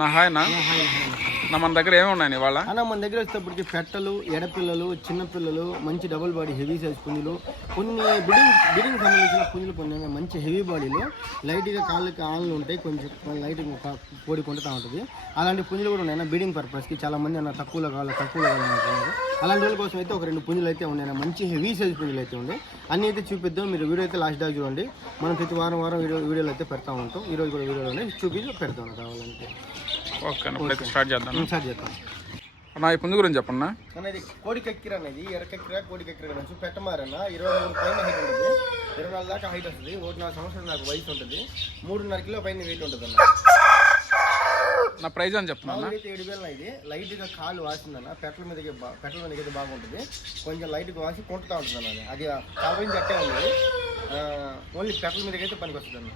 నా హాయ్ నా మన దగ్గర ఏమి ఉన్నాయి ఇవాళ? మన దగ్గర వచ్చేటప్పటికి పెట్టలు, ఎడపిల్లలు, చిన్నపిల్లలు, మంచి డబుల్ బాడీ హెవీ సైజ్ పుంజులు, కొన్ని బిడింగ్ సంబంధించిన పుంజులు కొన్ని మంచి హెవీ బాడీలో లైట్గా కాళ్ళకి ఆన్లు ఉంటాయి, కొంచెం లైట్గా పొడి కొంటుతూ ఉంటుంది. అలాంటి పుంజులు కూడా ఉన్నాయి బీడింగ్ పర్పస్కి. చాలా మంది అన్న తక్కువలో కావాలి అంటున్నారు. అలాంటి వాళ్ళ కోసం అయితే ఒక 2 పుంజులు అయితే ఉన్నాయి, మంచి హెవీ సైజ్ పుంజులు అయితే ఉన్నాయి. అన్నీ అయితే చూపిద్దాం, మీరు వీడియో అయితే లాస్ట్ దాకా చూడండి. మనం ప్రతి వారం వీడియోలు అయితే పెడతా ఉంటాం. ఈరోజు కూడా వీడియోలోనే చూపించి పెడతాం కావాలంటే. ఓకే, స్టార్ట్ చేద్దాం. అన్న ఈ పుంజు గురించి చెప్పండి. అనేది కోడికెక్కిర అనేది ఎర్రకెక్కిర కోడికెక్కిర నుంచి పెట్టమారన్న 23 పైన హైట్ ఉంటుంది, 24 దాకా హైట్ వస్తుంది. 1.5 సంవత్సరాలు నాకు వయసు ఉంటుంది, 3.5 కిలో పైన వెయిట్ ఉంటుంది అన్న. నా ప్రైజ్ అని చెప్తున్నా 7,000. ఇది లైట్గా కాలు వాసిందన్న, పెట్టల మీద బాగుంటుంది, కొంచెం లైట్గా వాసి కొంటుతూ ఉంటుంది అన్న. అది కావాలి అట్టే ఉంది, ఓన్లీ పెట్టల మీదకి అయితే పనికి వస్తుంది అన్న.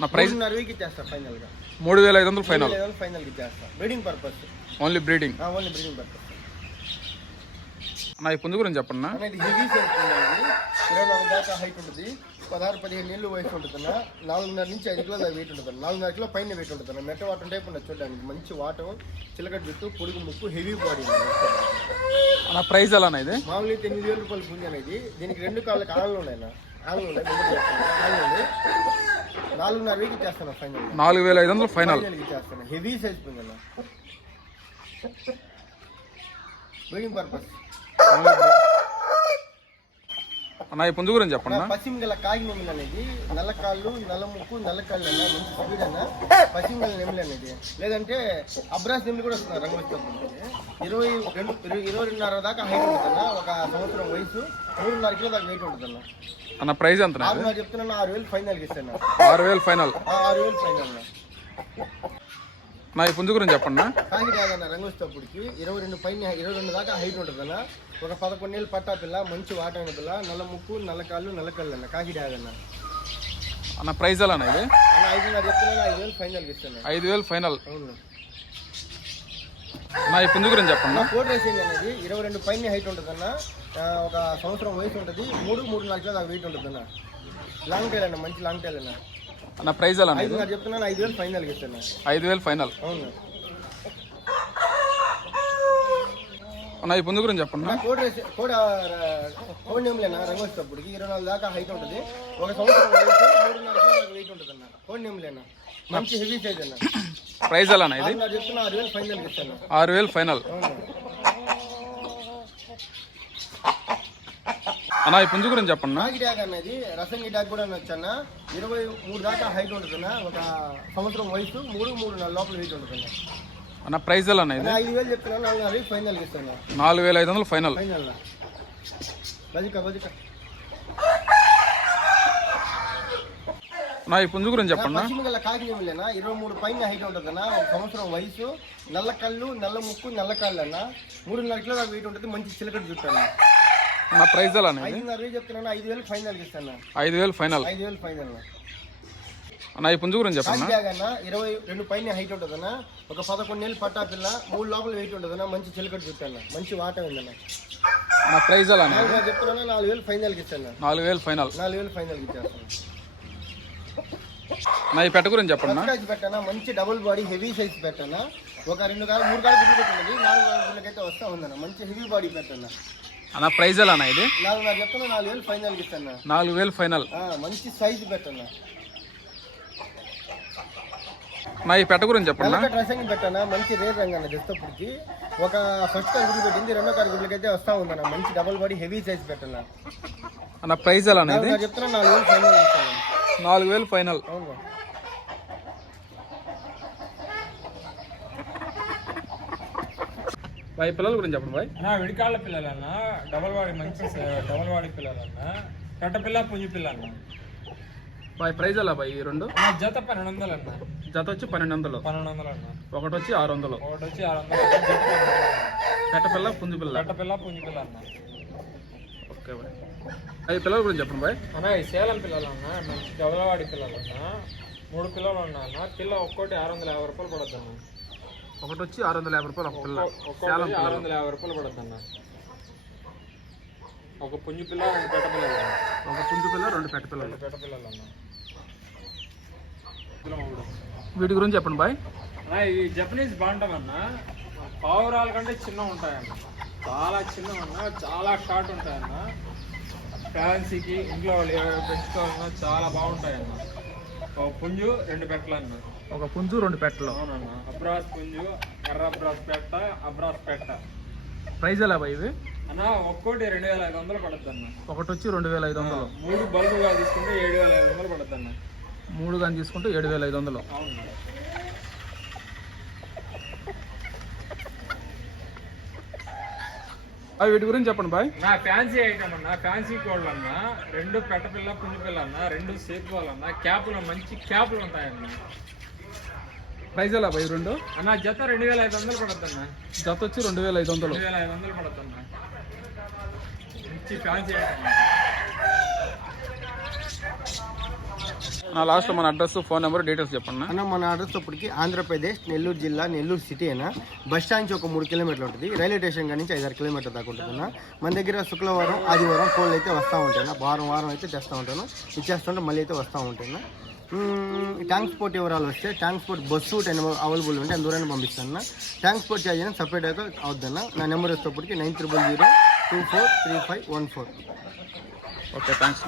నా ప్రైజ్ 3,500కి ఇచ్చేస్తా ఫైనల్ గా. 3,500 ఫైనల్ కి ఇచ్చేస్తా. Breeding purpose, only breeding purpose. నా ఈ పుంజు గురించి చెప్పండి. అనేది హెవీ సైజ్ ఉంటుంది, 24 దాకా హైట్ ఉంటుంది, 16-15 ఏళ్ళు వయసు ఉంటుంది. 4.5 నుంచి 5 కిలో వెయిట్ ఉంటుంది, 4.5 కిలో పైన వెయిట్ ఉంటుంది. మెట్ట వాటం టైప్ ఉండదు చూడడానికి, మంచి వాటం, చిలకడ జుట్టు, పొడుగు ముక్కు, హెవీ బాడీ. నా ప్రైస్ ఎలా ఇది? మామూలు 8,000 రూపాయలు పుంజు అనేది. దీనికి 2 కాళ్ళకి ఆళ్ళు ఉన్నాయి, 4,500కి ఇచ్చేస్తాను ఫైనల్. 4,500 ఫైనల్ ఇచ్చేస్తాను. హెవీ సైజ్ పుంజు బ్రీడింగ్ పర్పస్. నా ఈ పుంజు గురించి చెప్పండి. పశ్చిమ గల కాగి నెమిలి అనేది నల్లకాళ్ళు, నల్ల ముక్కు, నల్లకాళ్ళు అన్న, మంచి స్పీడ్ అన్న పశ్చిమ గల నెమిలి అనేది. లేదంటే అబ్రాస్ నెమిలి కూడా వస్తున్నారు రంగులు. 22.5 దాకా హైట్ ఉంటుందన్న, 1 సంవత్సరం వయసు, 3.5 కిలో దాకా వెయిట్ ఉంటుందన్న. అన్న ప్రైజ్ ఎంత? 6,000 చెప్తున్నా, 6,000 ఫైనల్కి ఇస్తాను. 6,000 ఫైనల్. 6,000 ఫైనల్. నా ఈ పుంజు గురించి చెప్పండి. కాగి రాదన్న, రంగు వచ్చేటప్పటికి 22 దాకా హైట్ ఉంటుందన్న, 11 ఏళ్ళు పట్టా పిల్ల, మంచి వాటైన పిల్ల, నల్ల ముక్కు, నల్లకాళ్ళు, నల్లకళ్ళు అన్న. కాగి రాదన్న. అన్న ప్రైజ్ ఎలా ఇది? అన్న 5,000 చెప్తున్నా, 5,000 ఫైనల్కి ఇస్తాను. 5,000 ఫైనల్. అవును. నా ఈ పుంజు గురించి చెప్పండి. కోట్ రేసింగ్ అనేది 22 పైన హైట్ ఉంటుందన్న, 1 సంవత్సరం వయసు ఉంటుంది, 3.5 కిలో దాకా వెయిట్ ఉంటుందన్న. లాంగ్ టైల్ అన్న, మంచి లాంగ్ టైల్ అన్న. నా ప్రైజ్ ఎలా? 5,000 చెప్తున్నాను, 5,000 ఫైనల్కి ఇస్తాను. 5,000 ఫైనల్. అవును. నా ఈ పుంజు గురించి చెప్పండి. కోడి నెమిలేనా రంగు వచ్చేటప్పటికి 24 దాకా హైట్ ఉంటుంది, 1 సంవత్సరం వయసు, 3.5 కిలో దాకా వెయిట్ ఉంటుంది అన్న. కోడి నెమిలేనా మంచి హెవీ సైజ్ అన్న. ప్రైజ్ ఎలా ఇది? చెప్తున్నా, 6,000 ఫైనల్కి ఇస్తాను. 6,000 ఫైనల్. అన్న ఈ పుంజు గురించి చెప్పండి. నాగి ట్యాగ్ అనేది రసంగి ట్యాగ్ కూడా వచ్చాన, 23 దాకా హైట్ ఉంటుందన్న, 1 సంవత్సరం వయసు, 3.5 లోపల వెయిట్ ఉంటుందన్న. అన్న ప్రైజ్ ఎలా ఇది? 5,000 చెప్తున్నాను, 4,500 ఫైనల్కి ఇస్తాను. 4,500 ఫైనల్. ఫైనల్. నా ఈ పుంజు గురించి చెప్పండి. పశ్చిమ గల కాకి నెమిలేనా 23 పైన హైట్ ఉంటుందన్న, 1 సంవత్సరం వయసు, నల్ల కళ్ళు, నల్ల ముక్కు, నల్ల కాళ్ళు అన్న, 3.5 కిలో దాకా వెయిట్ ఉంటుంది, మంచి చిలకడ జుట్టు అన్న. నా ప్రైజ్ ఎలా? 5,000 చెప్తున్నాను, 5,000 ఫైనల్కి ఇస్తాను. 5,000 ఫైనల్. 5,000 ఫైనల్. నా ఈ పుంజు గురించి చెప్పండి. 22 పైన హైట్ ఉంటుందన్న, 11 ఏళ్ళు పట్టా పిల్ల, 3 లోపల వెయిట్ ఉంటుందన్న, మంచి చిలకడ జుట్టు అన్న, మంచి వాట ఉందన్న. నా ప్రైజ్ ఎలా? చెప్తున్నాను, 4,000 ఫైనల్కి ఇస్తాను. 4,000 ఫైనల్. 4,000 ఫైనల్కి ఇచ్చేస్తాను. నా ఈ పెట్ట గురించి చెప్పండి. పెట్టనా మంచి డబుల్ బాడీ హెవీ సైజ్ పెట్టనా, 2 కాలు 3 కాలు గుడ్లు పెట్టినది, 4 కాలు గుడ్లకైతే వస్తా ఉందన్న, మంచి హెవీ బాడీ పెట్టనా. అన్న ప్రైజ్ ఎలా ఇది? 4,000 చెప్తున్నా, 4,000 ఫైనల్కి ఇస్తాను. 4,000 ఫైనల్. మంచి సైజ్ పెట్టనా. నా ఈ పెట్ట గురించి చెప్పండి. డ్రెస్సింగ్ పెట్టనా, మంచి రేట్ రంగు అన్న. జస్తప్పటికి ఫస్ట్ కాలు గుడ్లు పెట్టింది, 2వ కాలు గుడ్లకైతే వస్తా ఉందన్న, మంచి డబుల్ బాడీ హెవీ సైజ్ పెట్టనా. అన్న ప్రైజ్ ఎలా ఇది? చెప్తున్నా, 4,000 ఫైనల్ ఇస్తాను. 4,000 ఫైనల్. అవును. బాయ్ పిల్లల గురించి చెప్పండి. బాయ్ విడికాళ్ళ పిల్లలన్నా, డబల్ వాడి పిల్లలన్నా, కట్ట పిల్ల, పుంజు పిల్ల అన్న. బాయ్ ప్రైజ్ ఎలా బాయ్? ఈ 2 జత 1,200 అన్న. జత వచ్చి 1,200. 1,200 అన్న. ఒకటి వచ్చి 600. ఒకటి వచ్చి 600. కట్ట పిల్ల, పుంజు పిల్ల. కట్ట పిల్ల, పుంజు పిల్ల అన్న. Okay bye. అవి పిల్లల గురించి చెప్పండి బాయ్. అన్న ఈ సేలం పిల్లలన్నా, మంచి డబల్వాడి పిల్లలన్నా, 3 పిల్లలు ఉన్నా అన్న. పిల్ల ఒక్కోటి 650 రూపాయలు పడుతుంది అన్న. ఒకటి వచ్చి 650 రూపాయలు ఒక పిల్ల. ఒక్కోటి 650 రూపాయలు పడుతుంది అన్న. ఒక పుంజు పిల్ల, 2 పెట్ట పిల్లలు. ఒక పుంజు పిల్ల, 2 పెట్ట పిల్లలు. పెట్ట పిల్లలు అన్న. వీటి గురించి చెప్పండి బాయ్. అన్న ఇవి జపనీస్ బాగుంటామన్న, పావురాల కంటే చిన్న ఉంటాయన్న, చాలా చిన్నవన్న, చాలా షార్ట్ ఉంటాయన్న. ఫ్యాన్సీకి ఇంట్లో వాళ్ళు పెంచుకోవాలన్నా చాలా బాగుంటాయన్న. ఒక పుంజు 2 పెట్టలన్న. ఒక పుంజు 2 పెట్టలు. అవునన్న. అబ్రాస్ పుంజు, ఎర్ర అబ్రాస్ పెట్ట, అబ్రాస్ పెట్ట. ప్రైజ్ ఎలా బాయ్ ఇవి? అన్న ఒక్కోటి 2500 పడుతుంది అన్న. ఒకటి వచ్చి 2500. 3 బల్బుగా తీసుకుంటే 7500 పడుతుంది అన్న. 3 కానీ తీసుకుంటే 7500. అవును. అవి వీటి గురించి చెప్పండి బాయ్. నా ఫ్యాన్సీ ఐటమ్ అన్న, ఫ్యాన్సీ కోళ్ళు అన్న, 2 పెట్టపిల్ల పుంజు పిల్ల అన్న, 2 సేతువాలు అన్న, క్యాపులు మంచి క్యాపులు ఉంటాయన్న. ప్రైజ్ ఎలా బాయ్ 2? అన్న జత 2500 పడుతుంది అన్న. జత వచ్చి 2500. 2500 పడుతుంది అన్న. మంచి ఫ్యాన్సీ ఐటమ్. నా లాస్ట్లో మన అడ్రస్, ఫోన్ నెంబర్, డీటెయిల్స్ చెప్పండి అన్న. మన అడ్రస్ ఇప్పటికి ఆంధ్రప్రదేశ్, నెల్లూరు జిల్లా, నెల్లూరు సిటీ అయినా బస్ స్టాండ్ నుంచి ఒక 3 కిలోమీటర్లు ఉంటుంది. రైల్వే స్టేషన్ కాడి నుంచి 5-6 కిలోమీటర్ల దాకా ఉంటుందన్న. మన దగ్గర శుక్రవారం, ఆదివారం కోళ్ళు అయితే వస్తూ ఉంటాయి. వారం అయితే తెస్తూ ఉంటాను, ఇచ్చేస్తుంటే మళ్ళీ అయితే వస్తూ ఉంటాను. ట్రాన్స్పోర్ట్ వివరాలు వస్తే ట్రాన్స్పోర్ట్ బస్సు అవైలబుల్ ఉంటే అందువల్ల పంపిస్తాను. ట్రాన్స్పోర్ట్ ఛార్జ్ అనేది సపరేట్ అయితే అవుద్దన్న. నా నెంబర్ వచ్చేటప్పటికి 9000243514. Okay, thanks.